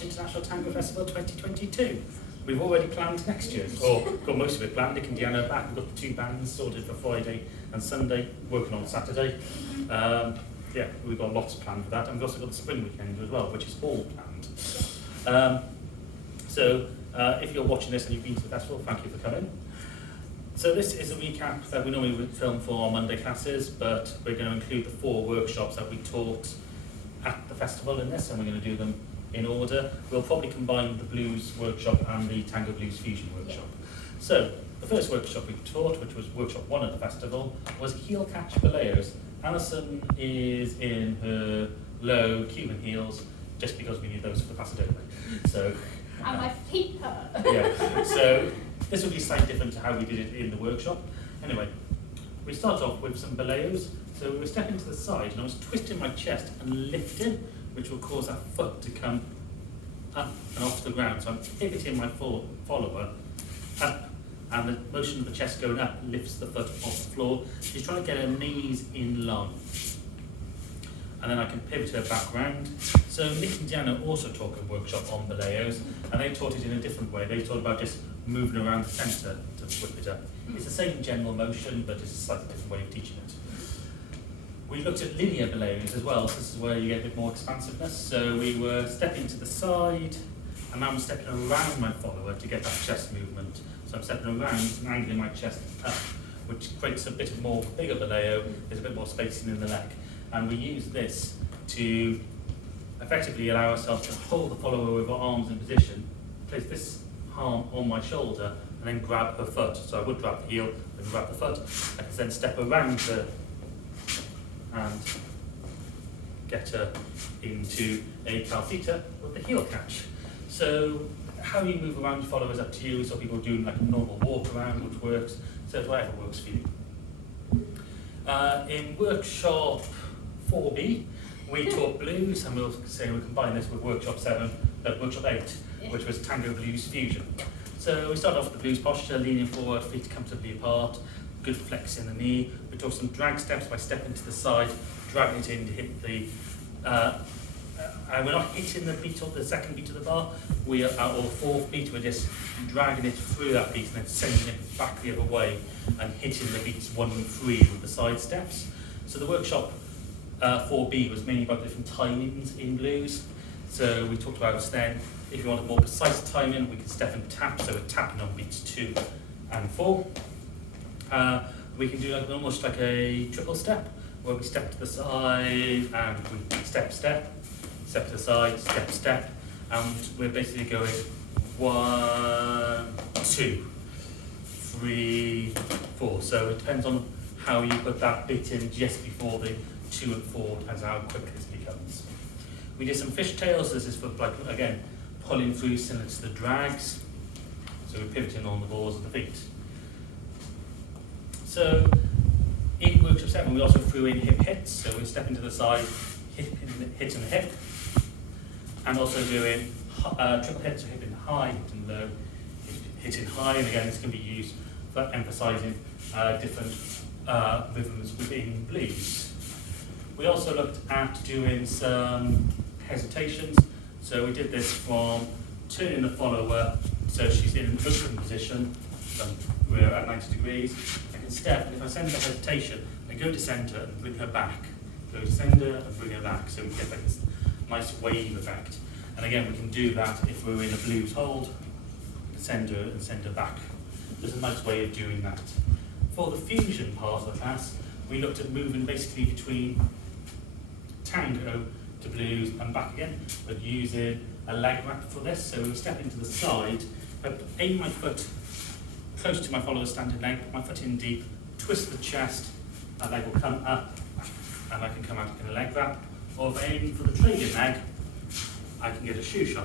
Welsh International Tango Festival 2022. We've already planned next year, or got most of it planned. Nick and Deanna are back. We've got the 2 bands sorted for Friday and Sunday, working on Saturday. Yeah, we've got lots planned for that. And we've also got the spring weekend as well, which is all planned. If you're watching this and you've been to the festival, thank you for coming. So this is a recap that we normally would film for our Monday classes, but we're going to include the 4 workshops that we taught at the festival in this, and we're going to do them in order. We'll probably combine the blues workshop and the Tango Blues Fusion workshop. So the first workshop we taught, which was workshop 1 at the festival, was heel catch belayers. Alison is in her low Cuban heels, just because we need those for the Paso Doble. So, and my feet hurt. Yeah, so this will be slightly different to how we did it in the workshop. Anyway, we start off with some belayers. So we were stepping to the side and I was twisting my chest and lifting, which will cause that foot to come up and off the ground. So I'm pivoting my follower up, and the motion of the chest going up lifts the foot off the floor. She's trying to get her knees in line. And then I can pivot her back round. So Nick and Deanna also taught a workshop on belayos, and they taught it in a different way. They taught about just moving around the centre to whip it up. It's the same general motion, but it's a slightly different way of teaching it. We looked at linear belayers as well. So this is where you get a bit more expansiveness. So we were stepping to the side, and now I'm stepping around my follower to get that chest movement. So I'm stepping around and angling my chest up, which creates a bit more bigger belayo. There's a bit more spacing in the leg. And we use this to effectively allow ourselves to hold the follower with our arms in position, place this arm on my shoulder, and then grab her foot. So I would grab the heel, then grab the foot. I can then step around her and get her into a calcita with the heel catch. So how you move around your follower is up to you. So people are doing like a normal walk around, which works. So it's whatever works for you. In workshop 4B, we taught blues, and we'll say we combine this with workshop 8, which was Tango Blues Fusion. So we start off with the blues posture, leaning forward, feet comfortably apart, good flex in the knee. We taught some drag steps by stepping to the side, dragging it in to hit the. We're not hitting the beat or the second beat of the bar. We are, or fourth beat. We're just dragging it through that beat and then sending it back the other way and hitting the beats 1 and 3 with the side steps. So the workshop 4B was mainly about different timings in blues. So we talked about then, if you want a more precise timing, we can step and tap. So we're tapping on beats 2 and 4. We can do almost like a triple step, where we step to the side and we step, step to the side, step, and we're basically going 1, 2, 3, 4. So it depends on how you put that bit in just before the 2 and 4, depends on how quick this becomes. We did some fishtails. This is for, like, again, pulling through similar to the drags. So we're pivoting on the balls of the feet. So in workshop 7, we also threw in hip hits. So we're stepping to the side, hitting the hip, and also doing triple hits, so hitting high, hitting low, hitting high. And again, this can be used for emphasising different rhythms within blues. We also looked at doing some hesitations. So we did this from turning the follower, so she's in an open position, so we're at 90 degrees. I can step, and if I send the hesitation, I go to centre and bring her back. Go to centre and bring her back, so we get like this nice wave effect. And again, we can do that if we're in a blues hold, send her and send her back. There's a nice way of doing that. For the fusion part of the class, we looked at moving basically between tango to blues and back again, but using a leg wrap for this. So we're stepping to the side, but aim my foot close to my follower's standing leg, put my foot in deep, twist the chest, that leg will come up, and I can come out in a leg wrap. Or if I aim for the trailing leg, I can get a shoe shine.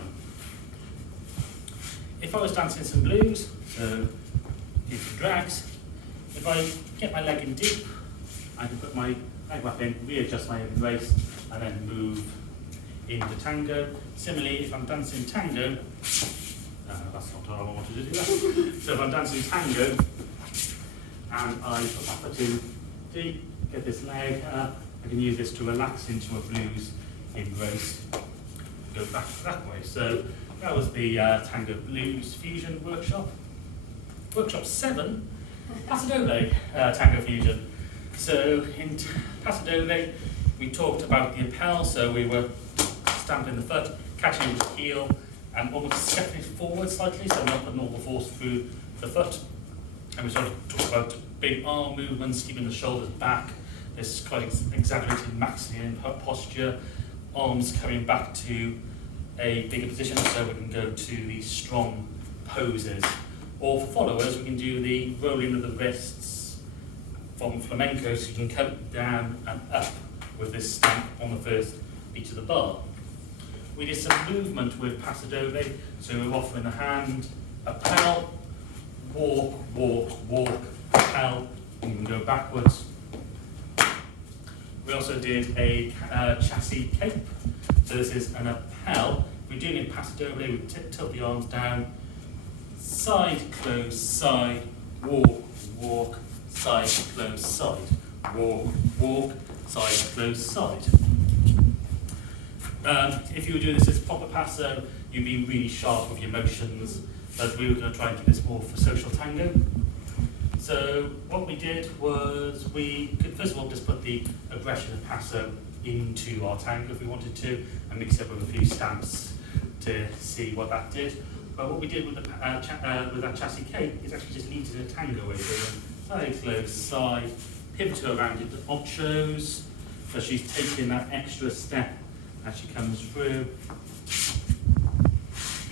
If I was dancing some blues, so deep drags, if I get my leg in deep, I can put my leg wrap in, readjust my embrace, and then move into tango. Similarly, if I'm dancing tango, that's not how I wanted to do that. So if I'm dancing tango, and I put my foot in deep, get this leg up, I can use this to relax into a blues embrace. go back that way. So that was the Tango Blues Fusion workshop. Workshop 7, Paso Doble Tango Fusion. So in Paso Doble, we talked about the appel, so we were stamping the foot, catching with the heel, and almost stepping it forward slightly, so not putting all the force through the foot. And we sort of talked about big arm movements, keeping the shoulders back, this quite exaggerated Maxian posture, arms coming back to a bigger position so we can go to these strong poses. Or for followers, we can do the rolling of the wrists from flamenco, so you can come down and up with this stamp on the first beat of the bar. We did some movement with Paso Doble, so we were offering the hand, appel, walk, walk, walk, appel, and you can go backwards. We also did a chassis cape, so this is an appel. We're doing it Paso Doble, we tilt the arms down, side, close, side, walk, walk, side, close, side, walk, walk, side, close, side. If you were doing this as proper passo, you'd be really sharp with your motions, but we were going to try and keep this more for social tango. So what we did was we could first of all just put the aggression of passo into our tango if we wanted to, and mix it with a few stamps to see what that did. But what we did with that chassis cape is actually just lead to a tango way. So side, close, side, pivot her around into ochos, so she's taking that extra step as she comes through.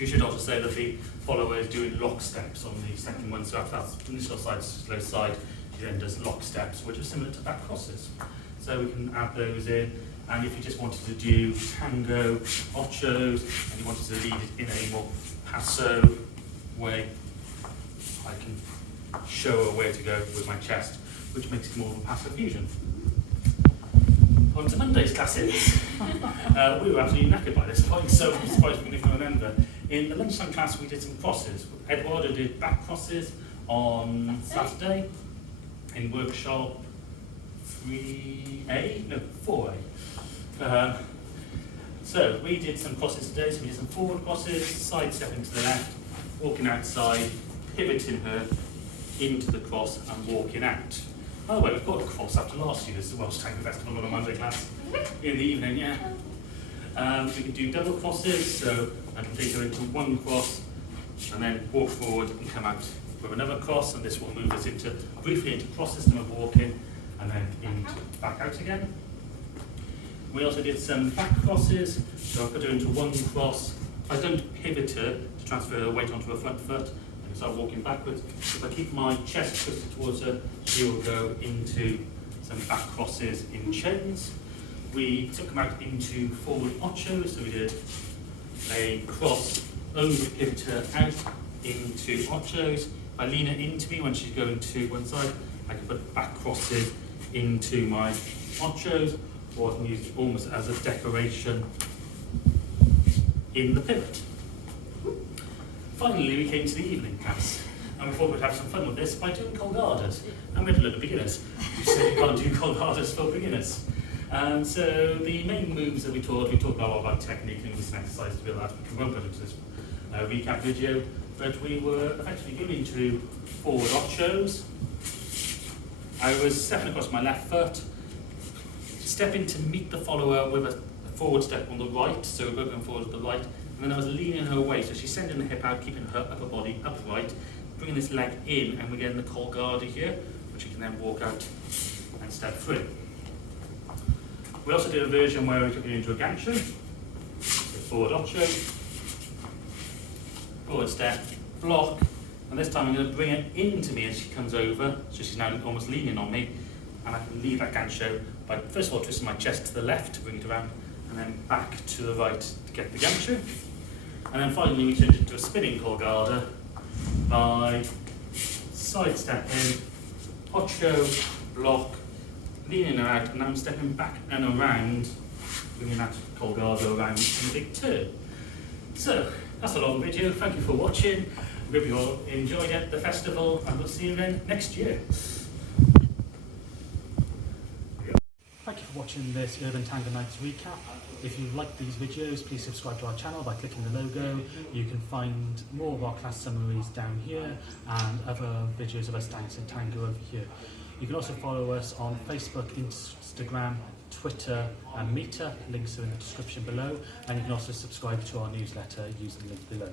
We should also say that the follower is doing lock steps on the second one, so after that initial side, close side, she then does lock steps, which are similar to back crosses. So we can add those in, and if you just wanted to do tango, ochos, and you wanted to lead it in a more passo way, I can show her where to go with my chest, which makes it more of a passo fusion. On to Monday's classes. We were absolutely knackered by this point, so I'm surprised we can remember. In the lunchtime class, we did some crosses. Eduardo did back crosses on Saturday in workshop 3A? No, 4A. So we did some crosses today, so we did some forward crosses, side stepping to the left, walking outside, pivoting her into the cross and walking out. By the way, we've got a cross after last year's Welsh Tango Festival on a Monday class in the evening, yeah. We can do double crosses, so I can take her into one cross and then walk forward and come out with another cross, and this will move us briefly into cross system of walking and then back out again. We also did some back crosses, so I put her into one cross. I don't pivot her to transfer her weight onto her front foot. I start walking backwards. If I keep my chest twisted towards her, she will go into some back crosses in chains. We took them out into forward ochos, so we did a cross over pivot her out into ochos. If I lean her into me when she's going to one side, I can put back crosses into my ochos, or I can use it almost as a decoration in the pivot. Finally, we came to the evening class, and we thought we'd have some fun with this by doing colgadas. And we had a load of beginners. We said you can't do colgadas for beginners. So the main moves that we talked about technique and some exercises to build that. We won't go into this recap video, but we were effectively going into forward ochos. I was stepping across my left foot, stepping to meet the follower with a forward step on the right, so we're both going forward with the right. And then I was leaning her away, so she's sending the hip out, keeping her upper body upright, bringing this leg in, and we're getting the colgada here, which you can then walk out and step through. We also did a version where we took it into a gancho, so forward ocho, forward step, block, and this time I'm going to bring her into me as she comes over, so she's now almost leaning on me, and I can leave that gancho by first of all twisting my chest to the left to bring it around, and then back to the right to get the gancho. And then finally we turned it into a spinning colgada by sidestepping, ocho, block, leaning her out, and now I'm stepping back and around, bringing that colgada around in a big turn. So, that's a long video. Thank you for watching. I hope you all enjoyed it, the festival, and we'll see you again next year. Thank you. for watching this Urban Tango Nights recap. If you like these videos, please subscribe to our channel by clicking the logo. You can find more of our class summaries down here and other videos of us dancing tango over here. You can also follow us on Facebook, Instagram, Twitter and Meetup. Links are in the description below, and you can also subscribe to our newsletter using the link below.